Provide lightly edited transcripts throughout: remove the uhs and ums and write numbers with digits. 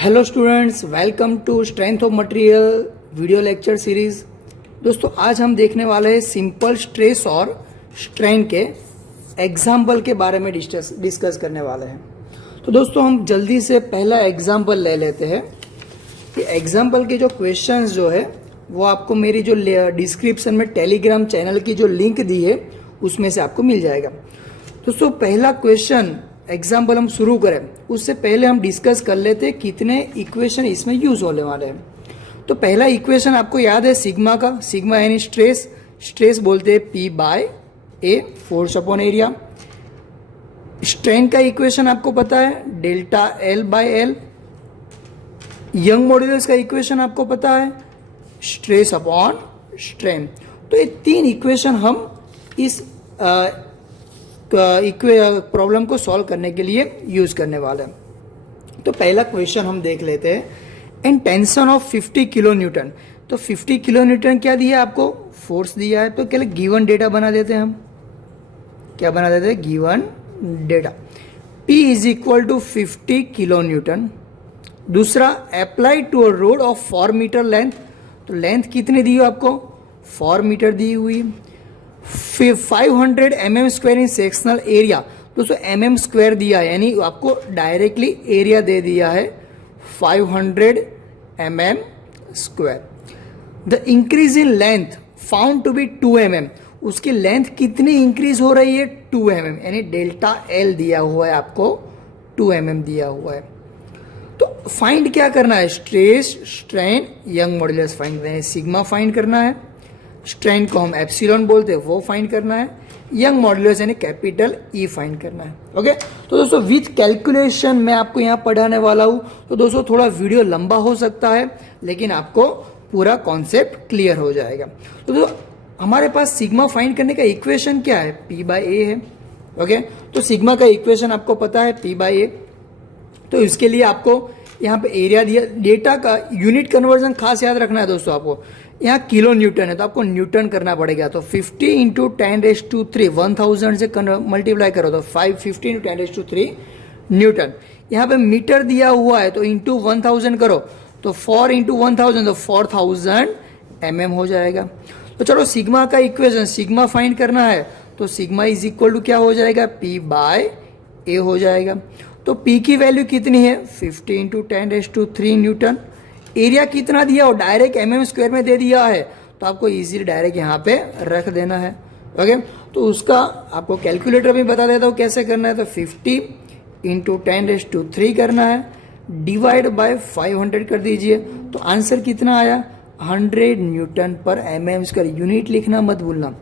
Hello students, welcome to strength of material video lecture series. दोस्तों आज हम देखने वाले हैं सिंपल स्ट्रेस और स्ट्रेन के एग्जाम्पल के बारे में डिस्कस करने वाले हैं। तो दोस्तों हम जल्दी से पहला एग्जाम्पल ले लेते हैं। ये एग्जाम्पल के जो क्वेश्चंस जो है वो आपको मेरी जो डिस्क्रिप्शन में टेलीग्राम चैनल की जो लिंक दी है उसमें से आपको मिल जाएगा। दोस्तों पहला क्वेश्चन एग्जाम्पल हम शुरू करें उससे पहले हम डिस्कस कर लेते हैं कितने इक्वेशन इसमें यूज होने वाले हैं। तो पहला इक्वेशन आपको याद है सिग्मा का। सिग्मा यानी स्ट्रेस बोलते हैं P by A, force upon area. Strain का इक्वेशन आपको पता है delta L by L। Young modulus का इक्वेशन आपको पता है स्ट्रेस अपॉन स्ट्रेन। तो ये तीन इक्वेशन हम इस प्रॉब्लम को सॉल्व करने के लिए यूज करने वाले हैं। तो पहला क्वेश्चन हम देख लेते हैं। In tension of 50 kilo Newton. तो 50 किलो न्यूटन क्या दिया है आपको? फोर्स दिया है। तो क्या गिवन डेटा बना देते हैं हम। क्या बना देते हैं? Given data. P is equal to 50 kilo newton. दूसरा applied to a rod of 4 metre length. तो लेंथ कितनी दी हो आपको? 4 मीटर दी हुई। 500 mm स्क्वायर इन सेक्शनल एरिया। दोस्तों mm स्क्वायर दिया है यानी आपको डायरेक्टली एरिया दे दिया है 500 mm square. The increase in length found to be 2 mm। उसकी लेंथ कितनी इंक्रीज हो रही है? 2 mm यानी डेल्टा L दिया हुआ है आपको 2 mm दिया हुआ है। तो फाइंड क्या करना है? Stress, strain, young modulus find करना है। सिग्मा फाइंड करना है। स्ट्रेन को हम एप्सिलॉन बोलते हैं वो फाइंड करना है। यंग मॉड्यूलस यानी कैपिटल E फाइंड करना है। ओके तो दोस्तों विथ कैलकुलेशन मैं आपको यहाँ पढ़ाने वाला हूँ। तो दोस्तों थोड़ा वीडियो लंबा हो सकता है लेकिन आपको पूरा कॉन्सेप्ट क्लियर हो जाएगा। तो दोस्तों हमारे पास सिग्मा फाइंड करने का इक्वेशन क्या है? P बाय A है। ओके तो सिग्मा का इक्वेशन आपको पता है P बाय A। तो इसके लिए आपको यहाँ पे एरिया दिया। डेटा का यूनिट कन्वर्जन खास याद रखना है दोस्तों आपको। यहाँ किलो न्यूटन है तो आपको न्यूटन करना पड़ेगा। तो 50 इंटू 10⁻³ 1000 से मल्टीप्लाई करो तो 550 इंटू 10⁻³ न्यूटन। यहाँ पे मीटर दिया हुआ है तो इंटू 1000 करो तो 4 इंटू 1000 तो 4000 mm हो जाएगा। तो चलो सिग्मा का इक्वेशन सिग्मा फाइंड करना है तो सिग्मा इज इक्वल टू क्या हो जाएगा? P बाय A हो जाएगा। तो P की वैल्यू कितनी है? 50 इंटू 10⁻³ न्यूटन। एरिया कितना दिया हो? डायरेक्ट mm स्क्वायर में दे दिया है तो आपको इजीली डायरेक्ट यहाँ पे रख देना है। ओके तो उसका आपको कैलकुलेटर में बता देता हूँ कैसे करना है। तो 50 इंटू 10⁻³ करना है डिवाइड बाय 500 कर दीजिए। तो आंसर कितना आया? 100 newton per mm square. Unit लिखना मत भूलना।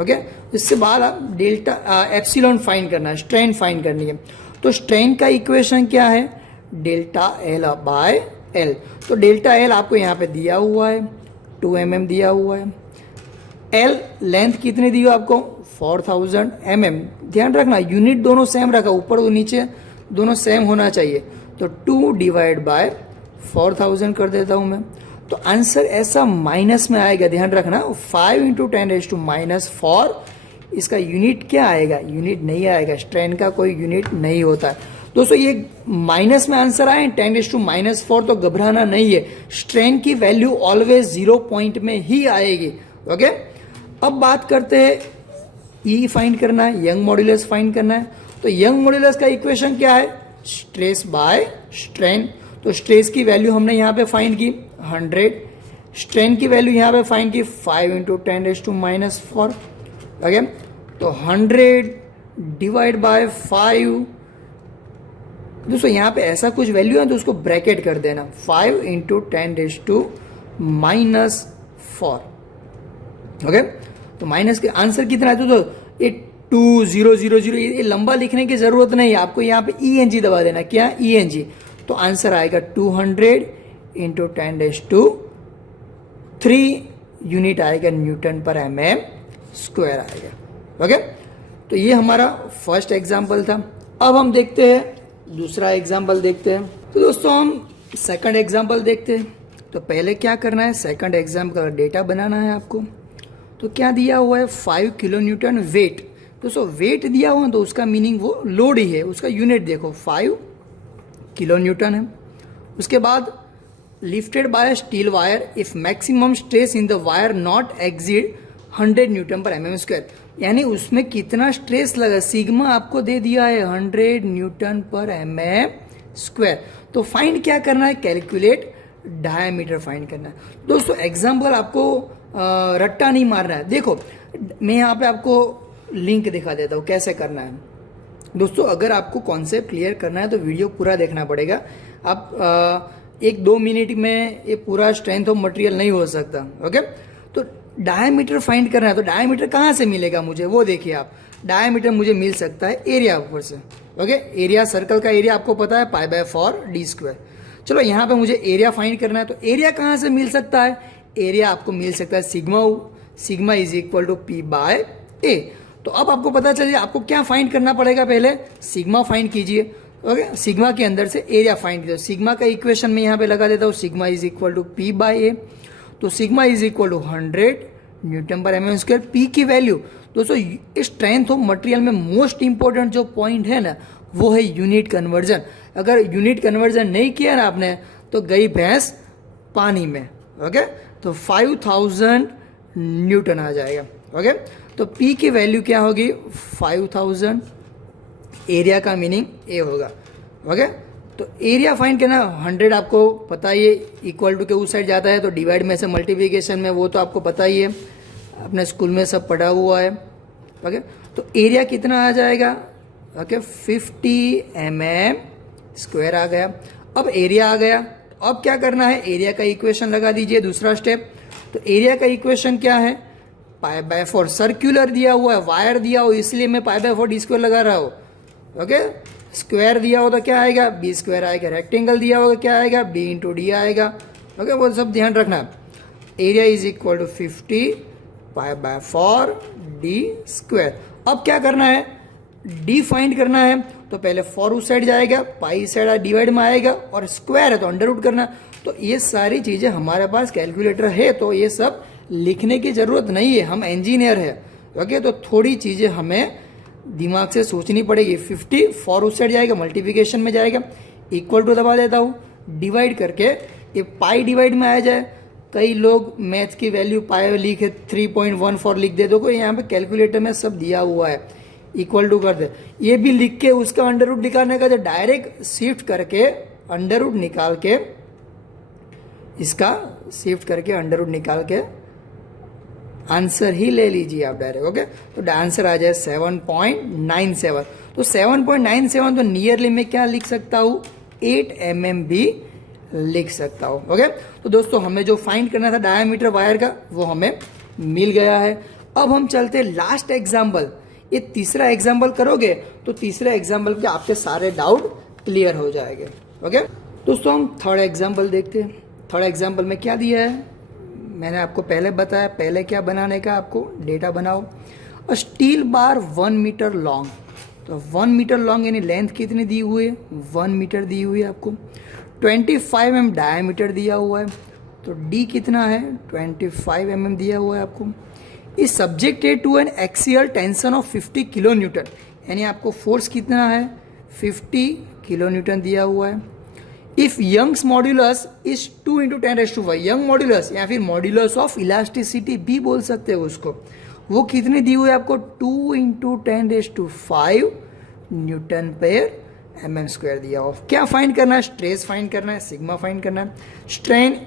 ओके इससे बाद आप डेल्टा एप्सिलॉन फाइंड करना है, स्ट्रेन फाइंड करनी है। तो स्ट्रेन का इक्वेशन क्या है? Delta L by L। तो डेल्टा L आपको यहाँ पे दिया हुआ है 2 mm दिया हुआ है। L लेंथ कितनी दी हो आपको? 4000 mm। ध्यान रखना यूनिट दोनों सेम रखा, ऊपर और नीचे दोनों सेम होना चाहिए। तो 2 डिवाइड बाय 4000 कर देता हूं मैं। तो आंसर ऐसा माइनस में आएगा, ध्यान रखना। 5 इंटू 10⁻⁴ इसका यूनिट क्या आएगा? यूनिट नहीं आएगा। स्ट्रेन का कोई यूनिट नहीं होता है दोस्तों। ये माइनस में आंसर आए 10⁻⁴ तो घबराना नहीं है। स्ट्रेन की वैल्यू ऑलवेज 0 पॉइंट में ही आएगी। ओके अब बात करते हैं E फाइंड करना है, यंग मॉड्यूलस फाइंड करना है। तो यंग मॉड्यूलस का इक्वेशन क्या है? Stress by strain. तो स्ट्रेस की वैल्यू हमने यहाँ पे फाइंड की 100। स्ट्रेन की वैल्यू यहाँ पे फाइंड की 5 इंटू 10⁻⁴। ओके तो 100 डिवाइड बाय 5। दोस्तों यहाँ पे ऐसा कुछ वैल्यू है तो उसको ब्रैकेट कर देना 5 इंटू 10⁻⁴। ओके तो माइनस के आंसर कितना है? तो ये 2000 ये लंबा लिखने की जरूरत नहीं है, आपको यहाँ पे ENG दबा देना। क्या? ENG। तो आंसर आएगा 200 इंटू 10⁻³ यूनिट आएगा न्यूटन पर mm स्क्वायर आएगा। ओके तो ये हमारा फर्स्ट एग्जाम्पल था। अब हम देखते हैं दूसरा एग्जाम्पल देखते हैं। तो दोस्तों हम सेकंड एग्जाम्पल देखते हैं। तो पहले क्या करना है? सेकंड एग्जाम्पल का डेटा बनाना है आपको। तो क्या दिया हुआ है? 5 किलो न्यूटन वेट। दोस्तों वेट दिया हुआ तो उसका मीनिंग वो लोड ही है। उसका यूनिट देखो 5 किलो न्यूटन है। उसके बाद lifted by steel wire if maximum stress in the wire not exceed 100 newton per mm square, यानी उसमें कितना स्ट्रेस लगा, सिग्मा आपको दे दिया है 100 न्यूटन पर mm स्क्वायर। तो फाइंड क्या करना है, कैलकुलेट डायमीटर फाइंड करना है। दोस्तों एग्जाम्पल आपको रट्टा नहीं मारना है। देखो मैं यहाँ पे आपको लिंक दिखा देता हूँ कैसे करना है। दोस्तों अगर आपको कॉन्सेप्ट क्लियर करना है तो वीडियो पूरा देखना पड़ेगा। आप 1-2 मिनट में ये पूरा स्ट्रेंथ ऑफ मटेरियल नहीं हो सकता। ओके, तो डायमीटर फाइंड करना है। तो डायमीटर कहाँ से मिलेगा मुझे, वो देखिए आप। डायमीटर मुझे मिल सकता है एरिया ऊपर से। ओके, एरिया सर्कल का एरिया आपको पता है π/4 d स्क्वायर। चलो यहाँ पे मुझे एरिया फाइंड करना है। तो एरिया कहाँ से मिल सकता है, एरिया आपको मिल सकता है sigma is equal to P/A। तो अब आपको पता चलिए आपको क्या फाइंड करना पड़ेगा, पहले सिग्मा फाइंड कीजिए। ओके, सिग्मा के अंदर से एरिया फाइंड कीजिए। सिग्मा का इक्वेशन में यहाँ पे लगा देता हूँ, sigma is equal to P/A। तो sigma is equal to 100 newton per mm square. P की वैल्यू दोस्तों स्ट्रेंथ ऑफ मटेरियल में मोस्ट इंपॉर्टेंट जो पॉइंट है ना वो है यूनिट कन्वर्जन। अगर यूनिट कन्वर्जन नहीं किया ना आपने तो गई भैंस पानी में। ओके, तो 5000 न्यूटन आ जाएगा। ओके, तो P की वैल्यू क्या होगी 5000, एरिया का मीनिंग ए होगा। ओके, तो एरिया फाइंड करना 100 आपको पता ही है, इक्वल टू के उस साइड जाता है तो डिवाइड में से मल्टीप्लिकेशन में, वो तो आपको पता ही है, अपने स्कूल में सब पढ़ा हुआ है। ओके, तो एरिया कितना आ जाएगा, ओके 50 mm स्क्वायर आ गया। अब एरिया आ गया, अब क्या करना है, एरिया का इक्वेशन लगा दीजिए, दूसरा स्टेप। तो एरिया का इक्वेशन क्या है, π/4। सर्क्यूलर दिया हुआ है, वायर दिया हो इसलिए मैं π/4 d स्क्वायर लगा रहा हूँ। ओके, स्क्वायर दिया हो तो क्या आएगा, b स्क्वायर आएगा। रेक्टेंगल दिया होगा क्या आएगा, b इंटू डी आएगा। ओके, वो सब ध्यान रखना। Area is equal to 50 π/4 d square. अब क्या करना है, d फाइंड करना है। तो पहले 4 उस साइड जाएगा, पाई साइड डिवाइड में आएगा, और स्क्वायर है तो अंडर रूट करना। तो ये सारी चीज़ें हमारे पास कैलकुलेटर है तो ये सब लिखने की ज़रूरत नहीं है, हम इंजीनियर है। ओके, तो थोड़ी चीज़ें हमें दिमाग से सोचनी पड़ेगी। 50 4 उस साइड जाएगा, मल्टीप्लिकेशन में जाएगा, इक्वल टू दबा देता हूँ, डिवाइड करके ये पाई डिवाइड में आ जाए। कई लोग मैथ की वैल्यू पाई लिखे 3.14 लिख दे, देखो यहाँ पे कैलकुलेटर में सब दिया हुआ है, इक्वल टू कर दे। ये भी लिख के उसका अंडर रूट निकालने का, जो डायरेक्ट शिफ्ट करके अंडर रूट निकाल के, इसका शिफ्ट करके अंडर रूट निकाल के आंसर ही ले लीजिए आप डायरेक्ट। ओके, तो आंसर आ जाए 7.97। तो 7.97 तो नियरली में क्या लिख सकता हूँ, 8 mm भी लिख सकता हूँ। ओके, तो दोस्तों हमें जो फाइंड करना था डायमीटर वायर का वो हमें मिल गया है। अब हम चलते हैं लास्ट एग्जाम्पल। ये तीसरा एग्जाम्पल करोगे तो तीसरे एग्जाम्पल के आपके सारे डाउट क्लियर हो जाएंगे। ओके, दोस्तों हम थर्ड एग्जाम्पल देखते हैं। थर्ड एग्जाम्पल में क्या दिया है, मैंने आपको पहले बताया, पहले क्या बनाने का, आपको डेटा बनाओ। और स्टील बार 1 मीटर लॉन्ग, तो 1 मीटर लॉन्ग यानी लेंथ कितनी दी हुई है, 1 मीटर दी हुई है आपको। 25 mm डायमीटर दिया हुआ है, तो D कितना है, 25 mm दिया हुआ है आपको। Is subjected to an axial tension of 50 kilo newton, यानी आपको फोर्स कितना है, 50 किलो न्यूटन दिया हुआ है। If Young's modulus is 2 × 10⁵, Young modulus या फिर मॉड्यूलस ऑफ इलास्टिसिटी भी बोल सकते हो उसको, वो कितनी दी हुई है आपको, 2 × 10⁵ न्यूटन पर mm स्क्वायर दिया हुआ। क्या फाइंड करना है, स्ट्रेस फाइंड करना है, सिग्मा फाइंड करना है, स्ट्रेन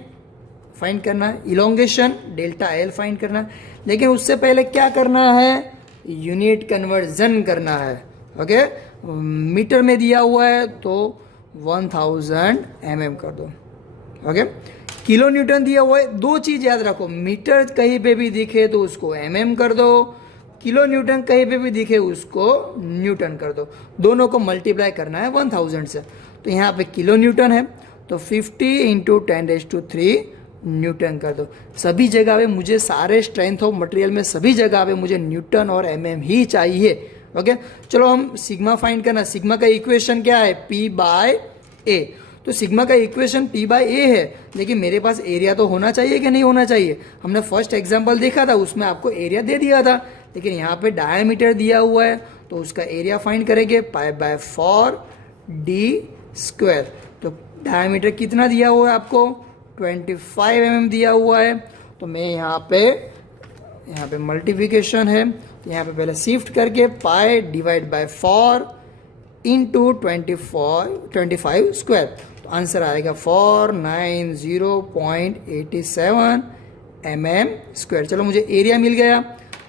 फाइंड करना है, इलोंगेशन डेल्टा एल फाइंड करना है। लेकिन उससे पहले क्या करना है, यूनिट कन्वर्जन करना है। ओके, मीटर में दिया हुआ है तो 1000 mm कर दो। ओके, किलो न्यूटन दिया हुआ है, दो चीज याद रखो, मीटर कहीं पे भी दिखे तो उसको mm कर दो, किलो न्यूटन कहीं पे भी दिखे उसको न्यूटन कर दो, दोनों को मल्टीप्लाई करना है 1000 से। तो यहाँ पे किलो न्यूटन है तो 50 × 10⁵ न्यूटन कर दो। सभी जगह पे मुझे सारे स्ट्रेंथ ऑफ मटेरियल में सभी जगह पे मुझे न्यूटन और mm ही चाहिए। ओके, चलो हम सिग्मा फाइंड करना। सिग्मा का इक्वेशन क्या है, P/A। तो सिग्मा का इक्वेशन P/A है, लेकिन मेरे पास एरिया तो होना चाहिए कि नहीं होना चाहिए। हमने फर्स्ट एग्जांपल देखा था उसमें आपको एरिया दे दिया था, लेकिन यहाँ पे डायमीटर दिया हुआ है तो उसका एरिया फाइंड करेंगे π/4 d स्क्वायर। तो डायमीटर कितना दिया हुआ है आपको, 25 mm दिया हुआ है। तो मैं यहाँ पे मल्टीप्लिकेशन है, तो यहाँ पे पहले शिफ्ट करके pi divide by 4 into 25 square, तो आंसर आएगा 490.87 mm स्क्वायर। चलो मुझे एरिया मिल गया।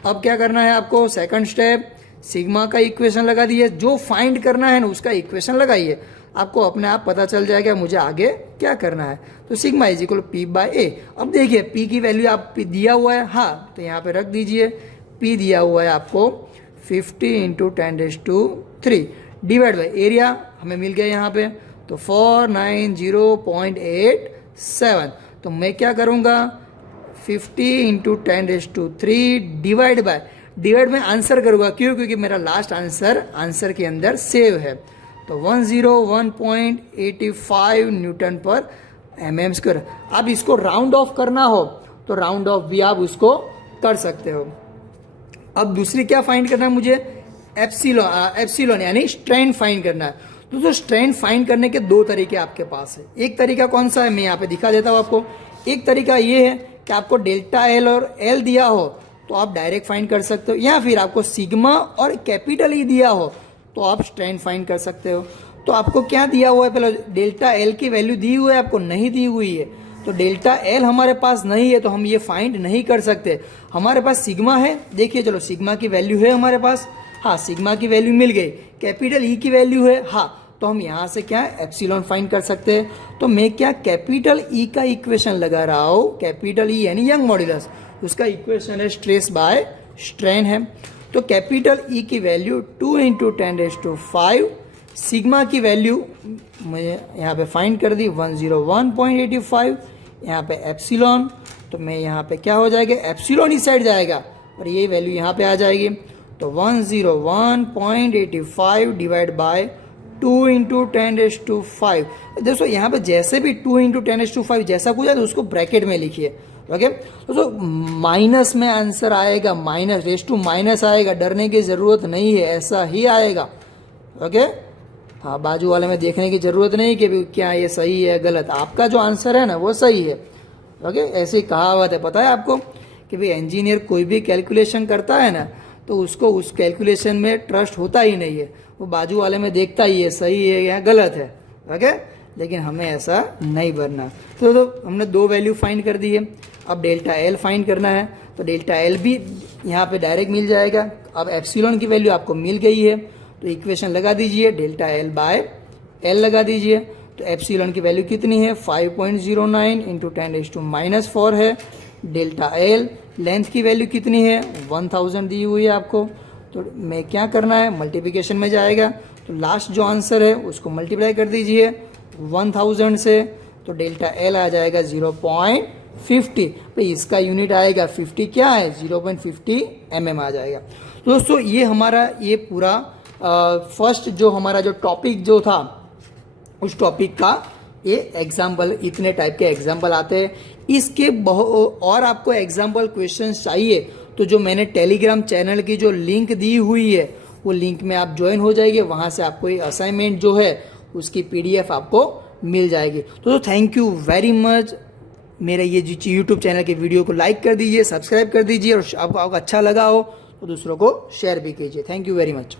अब क्या करना है आपको, सेकंड स्टेप, सिग्मा का इक्वेशन लगा दिए, जो फाइंड करना है ना उसका इक्वेशन लगाइए, आपको अपने आप पता चल जाएगा मुझे आगे क्या करना है। तो sigma is equal P by A. अब देखिए पी की वैल्यू आप दिया हुआ है, हाँ तो यहाँ पे रख दीजिए, पी दिया हुआ है आपको 50 इंटू 10⁻³ डिवाइड बाई एरिया हमें मिल गया यहाँ पे, तो 490.87। तो मैं क्या करूँगा, 50 इंटू 10⁻³ डिवाइड में आंसर करूँगा, क्यों, क्योंकि मेरा लास्ट आंसर के अंदर सेव है। तो 101.85 न्यूटन पर mm स्क्वायर। अब इसको राउंड ऑफ करना हो तो राउंड ऑफ भी आप उसको कर सकते हो। अब दूसरी क्या फाइंड करना है मुझे, एप्सिलॉन यानी स्ट्रेन फाइंड करना है। तो स्ट्रेन फाइंड करने के दो तरीके आपके पास है। एक तरीका कौन सा है, मैं यहाँ पे दिखा देता हूँ आपको। एक तरीका ये है कि आपको डेल्टा एल और एल दिया हो तो आप डायरेक्ट फाइंड कर सकते हो, या फिर आपको सिग्मा और कैपिटल ई दिया हो तो आप स्ट्रेन फाइंड कर सकते हो। तो आपको क्या दिया हुआ है, पहले डेल्टा एल की वैल्यू दी हुई है, आपको नहीं दी हुई है। तो डेल्टा एल हमारे पास नहीं है तो हम ये फाइंड नहीं कर सकते। हमारे पास सिग्मा है, देखिए चलो सिग्मा की वैल्यू है हमारे पास, हाँ सिग्मा की वैल्यू मिल गई। कैपिटल ई की वैल्यू है, हाँ तो हम यहाँ से क्या एप्सिलॉन फाइंड कर सकते हैं। तो मैं क्या कैपिटल ई का इक्वेशन लगा रहा हूँ, कैपिटल ई यानी यंग मॉड्यूलस, उसका इक्वेशन है स्ट्रेस बाय स्ट्रेन है। तो कैपिटल ई की वैल्यू 2 इंटू 10⁵, सिग्मा की वैल्यू मैं यहाँ पे फाइंड कर दी 101.85, यहाँ पे एप्सिलॉन, तो मैं यहाँ पे क्या हो जाएगा, एप्सिलॉन इस साइड जाएगा और ये वैल्यू यहाँ पे आ जाएगी। तो 101.85 डिवाइड बाय 2 इंटू 10⁵। दोस्तों यहाँ पे जैसे भी 2 इंटू 10⁵ जैसा कुछ है तो उसको ब्रैकेट में लिखिए, ओके। दोस्तों माइनस में आंसर आएगा, माइनस रेस टू माइनस आएगा, डरने की ज़रूरत नहीं है, ऐसा ही आएगा, ओके। हाँ बाजू वाले में देखने की ज़रूरत नहीं कि क्या ये सही है गलत, आपका जो आंसर है ना वो सही है, ओके। ऐसी कहावत है, पता है आपको कि भाई इंजीनियर कोई भी कैलकुलेशन करता है ना तो उसको उस कैलकुलेशन में ट्रस्ट होता ही नहीं है, वो बाजू वाले में देखता ही है सही है या गलत है, ओके। लेकिन हमें ऐसा नहीं बनना। तो हमने दो वैल्यू फाइंड कर दी है। अब डेल्टा एल फाइंड करना है, तो डेल्टा एल भी यहाँ पे डायरेक्ट मिल जाएगा। अब एप्सिलॉन की वैल्यू आपको मिल गई है तो इक्वेशन लगा दीजिए, डेल्टा एल बाय एल लगा दीजिए। तो एप्सिलॉन की वैल्यू कितनी है, 5.09 इंटू 10⁻⁻4 है। डेल्टा एल लेंथ की वैल्यू कितनी है, 1000 दी हुई है आपको। तो मैं क्या करना है, मल्टीप्लिकेशन में जाएगा, तो लास्ट जो आंसर है उसको मल्टीप्लाई कर दीजिए 1000 से, तो डेल्टा एल आ जाएगा 0.50। भाई इसका यूनिट आएगा 50, क्या है 0.50 mm आ जाएगा। तो दोस्तों ये हमारा ये पूरा फर्स्ट जो हमारा जो टॉपिक जो था उस टॉपिक का ये एग्जाम्पल, इतने टाइप के एग्जाम्पल आते हैं। इसके और आपको एग्जाम्पल क्वेश्चन चाहिए तो जो मैंने टेलीग्राम चैनल की जो लिंक दी हुई है वो लिंक में आप ज्वाइन हो जाएंगे, वहाँ से आपको ये असाइनमेंट जो है उसकी PDF आपको मिल जाएगी। तो थैंक यू वेरी मच। मेरे ये यूट्यूब चैनल के वीडियो को लाइक कर दीजिए, सब्सक्राइब कर दीजिए, और आपको अच्छा लगा हो तो दूसरों को शेयर भी कीजिए। Thank you very much.